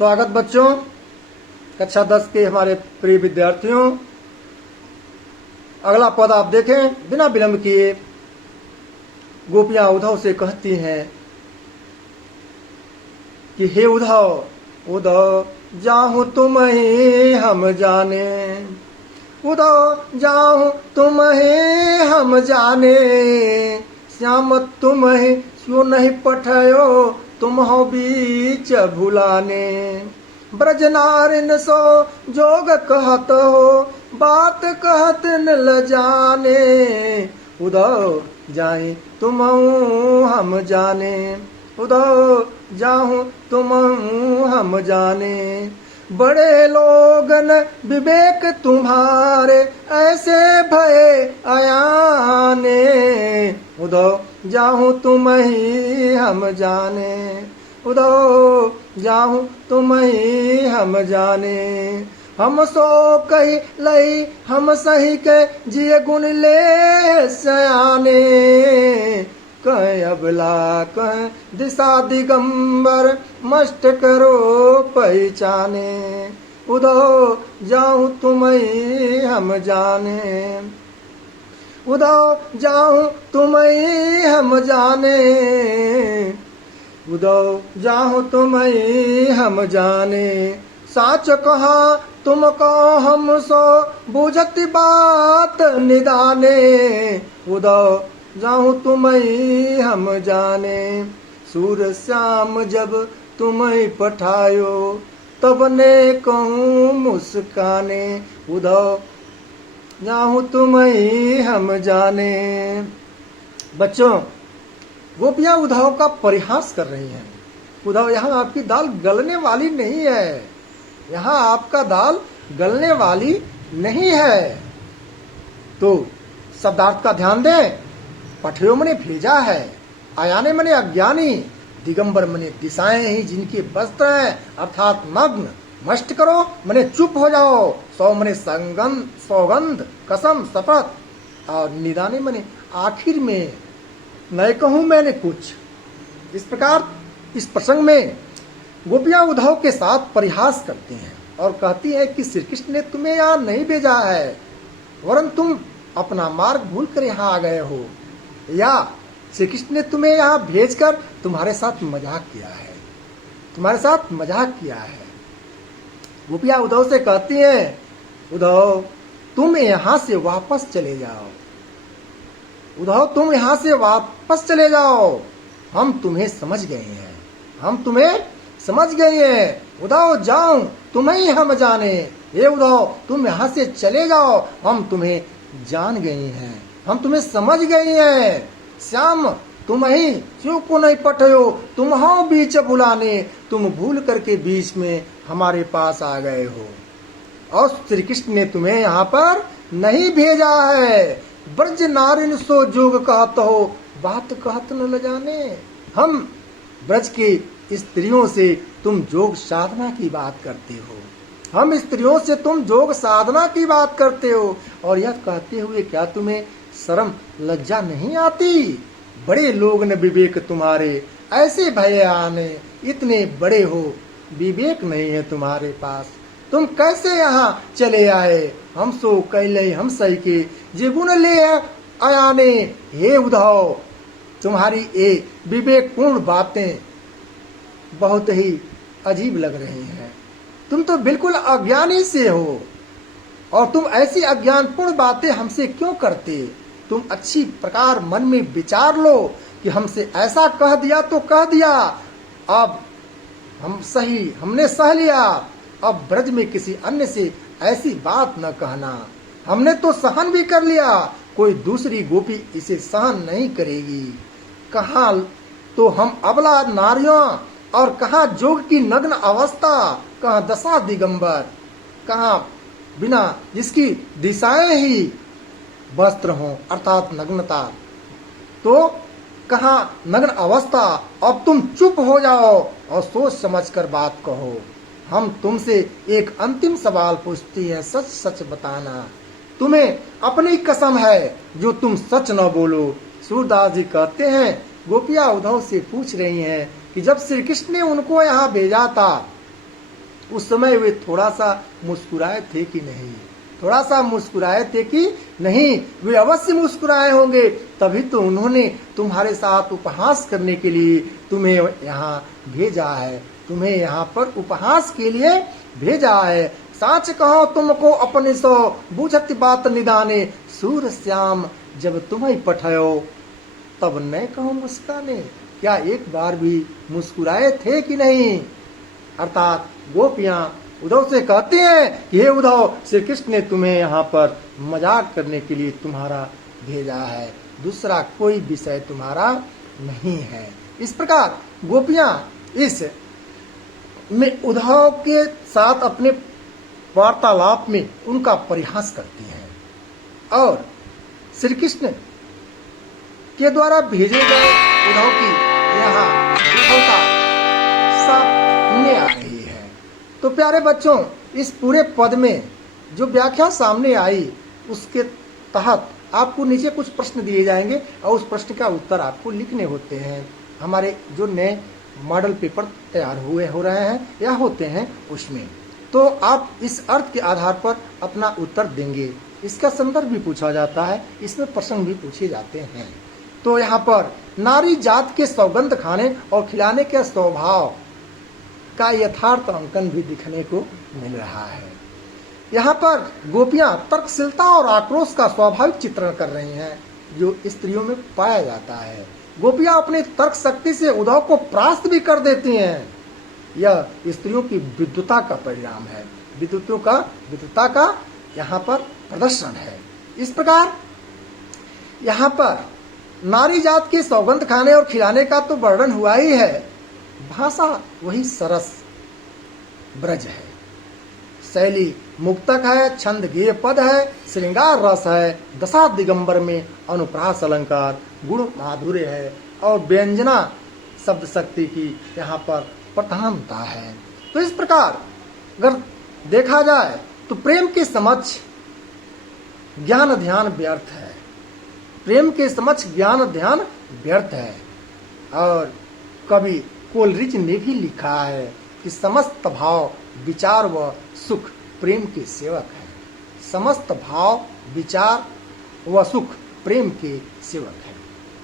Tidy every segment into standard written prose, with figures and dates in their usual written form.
स्वागत बच्चों, कक्षा 10 के हमारे प्रिय विद्यार्थियों। अगला पद आप देखें। बिना विलंब किए गोपियां उद्धव से कहती हैं कि हे उद्धव, उद्धव जाहु तुम ही हम जाने, उद्धव जाहु तुम ही हम जाने, श्याम तुम ही क्यों नहीं पठयो, तुम हो बीच भुलाने। ब्रज नारिन सो जोग कहत हो, बात कहत न ल जाने, उद्धव जाहि तुम हम जाने, उद्धव जाहु तुम हम जाने। बड़े लोगन विवेक तुम्हारे, ऐसे भय अयाने, उद्धव जाहु तुम ही हम जाने, उद्धव जाहु तुम ही हम जाने। हम सो कही लई हम सही के, जिय गुण ले सयाने, कह अबला कह दिशा दिगंबर, मस्त करो पहचाने, उद्धव जाहु तुम ही हम जाने, उद्धव जाहु तुम ही हम जाने, उद्धव जाहु तुम ही हम जाने। साच कहा तुमको हम सो, बुझती बात निदाने, उद्धव जाहु तुम ही हम जाने। सूर श्याम जब तुम ही पठायो, तब ने कहूँ मुस्काने, उद्धव जाहु तुम ही हम जाने। बच्चों, गोपियां उद्धव का परिहास कर रही हैं। उद्धव, यहाँ आपकी दाल गलने वाली नहीं है, यहाँ आपका दाल गलने वाली नहीं है। तो शब्दार्थ का ध्यान दें। पठयो मने भेजा है, आयाने मने अज्ञानी, दिगंबर मने दिशाएं ही जिनके वस्त्र हैं, अर्थात नग्न। मष्ट करो मने चुप हो जाओ, सौ मने संगंध सौगंध कसम शपथ, और निदाने मने आखिर में न कहूं मैंने कुछ। इस प्रकार इस प्रसंग में गोपियां उद्धव के साथ परिहास करती हैं और कहती है कि श्री कृष्ण ने तुम्हें यहाँ नहीं भेजा है, वरन तुम अपना मार्ग भूल कर यहाँ आ गए हो, या श्री कृष्ण ने तुम्हें यहाँ भेजकर तुम्हारे साथ मजाक किया है, तुम्हारे साथ मजाक किया है। गोपियां उद्धव से कहती हैं, उद्धव तुम यहाँ से वापस चले जाओ, उद्धव तुम यहाँ से वापस चले जाओ, हम तुम्हें समझ गए हैं, हम तुम्हें समझ गए हैं। उद्धव जाओ तुम ही हम जाने, हे उद्धव तुम यहाँ से चले जाओ, हम तुम्हें जान गए हैं, हम तुम्हें समझ गए हैं। श्याम तुम ही क्यों को नहीं पठयो, तुम हो बीच बुलाने, तुम भूल करके बीच में हमारे पास आ गए हो, और श्री कृष्ण ने तुम्हें यहाँ पर नहीं भेजा है। ब्रज नारिन सो जोग कहत हो, बात कहत न ल जाने। हम ब्रज के स्त्रियों से तुम जोग साधना की बात करते हो, हम स्त्रियों से तुम जोग साधना की बात करते हो, और यह कहते हुए क्या तुम्हें शर्म लज्जा नहीं आती? बड़े लोग न विवेक तुम्हारे, ऐसे भय आने, इतने बड़े हो विवेक नहीं है तुम्हारे पास, तुम कैसे यहाँ चले आए? हम सो कैले हम सही के, जे गुण ले आयाने। हे उद्धव, तुम्हारी ये विवेकपूर्ण बातें बहुत ही अजीब लग रही हैं। तुम तो बिल्कुल अज्ञानी से हो, और तुम ऐसी अज्ञानपूर्ण बातें हमसे क्यों करते? तुम अच्छी प्रकार मन में विचार लो कि हमसे ऐसा कह दिया तो कह दिया, अब हमने सह लिया, अब ब्रज में किसी अन्य से ऐसी बात न कहना। हमने तो सहन भी कर लिया, कोई दूसरी गोपी इसे सहन नहीं करेगी। कहाँ तो हम अबला नारियों, और कहाँ जोग की नग्न अवस्था, कहाँ दशा दिगंबर, कहाँ बिना जिसकी दिशाएं ही वस्त्र हों, अर्थात नग्नता, तो कहाँ नग्न अवस्था। अब तुम चुप हो जाओ और सोच समझकर बात कहो। हम तुमसे एक अंतिम सवाल पूछती हैं, सच सच बताना। तुम्हें अपनी कसम है जो तुम सच न बोलो। सूरदास जी कहते हैं, गोपियां उद्धव से पूछ रही हैं कि जब श्री कृष्ण ने उनको यहाँ भेजा था उस समय वे थोड़ा सा मुस्कुराए थे कि नहीं? थोड़ा सा मुस्कुराए थे कि नहीं? वे अवश्य मुस्कुराए होंगे, तभी तो उन्होंने तुम्हारे साथ उपहास करने के लिए तुम्हें यहाँ भेजा है, तुम्हें यहाँ पर उपहास के लिए भेजा है। साच कहो तुमको अपने सो बुझत बात निदाने, सूर श्याम जब तुम्हें पठायो तब न कहो मुस्काने। क्या एक बार भी मुस्कुराए थे कि नहीं? अर्थात गोपियां उद्धव से कहती हैं कि हे उद्धव, श्री कृष्ण ने तुम्हें यहाँ पर मजाक करने के लिए तुम्हारा भेजा है, दूसरा कोई विषय तुम्हारा नहीं है। इस प्रकार गोपियां इस में उद्धव के साथ अपने वार्तालाप में उनका परिहास करती हैं और श्री कृष्ण के द्वारा भेजे गए उद्धव की यहाँ विफलता सामने आ रही है। तो प्यारे बच्चों, इस पूरे पद में जो व्याख्या सामने आई उसके तहत आपको नीचे कुछ प्रश्न दिए जाएंगे और उस प्रश्न का उत्तर आपको लिखने होते हैं। हमारे जो नए मॉडल पेपर तैयार हो रहे हैं या होते हैं उसमें, तो आप इस अर्थ के आधार पर अपना उत्तर देंगे। इसका संदर्भ भी पूछा जाता है, इसमें प्रश्न भी पूछे जाते हैं। तो यहाँ पर नारी जात के सौगंध खाने और खिलाने के स्वभाव का यथार्थ अंकन भी दिखने को मिल रहा है। यहाँ पर गोपियां तर्कशीलता और आक्रोश का स्वाभाविक चित्रण कर रही हैं जो स्त्रियों में पाया जाता है। गोपियां अपनी तर्क शक्ति से उद्धव को परास्त भी कर देती हैं। यह स्त्रियों की विद्वता का परिणाम है, विद्वता का यहाँ पर प्रदर्शन है। इस प्रकार यहाँ पर नारी जात के सौगंध खाने और खिलाने का तो वर्णन हुआ ही है, भाषा वही सरस ब्रज है, शैली मुक्तक है, छंद गेय पद है, श्रृंगार रस है, दशा दिगंबर में अनुप्रास अलंकार, गुण माधुर्य है और व्यंजना शब्द शक्ति की यहाँ पर प्रधानता है। तो इस प्रकार अगर देखा जाए तो प्रेम के समक्ष ज्ञान ध्यान व्यर्थ है, प्रेम के समक्ष ज्ञान ध्यान व्यर्थ है। और कवि कोलरिज ने भी लिखा है कि समस्त भाव विचार व सुख प्रेम के सेवक है। समस्त भाव विचार व सुख प्रेम के सेवक है।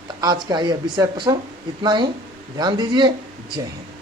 तो आज का यह विषय प्रसंग इतना ही। ध्यान दीजिए। जय हिंद।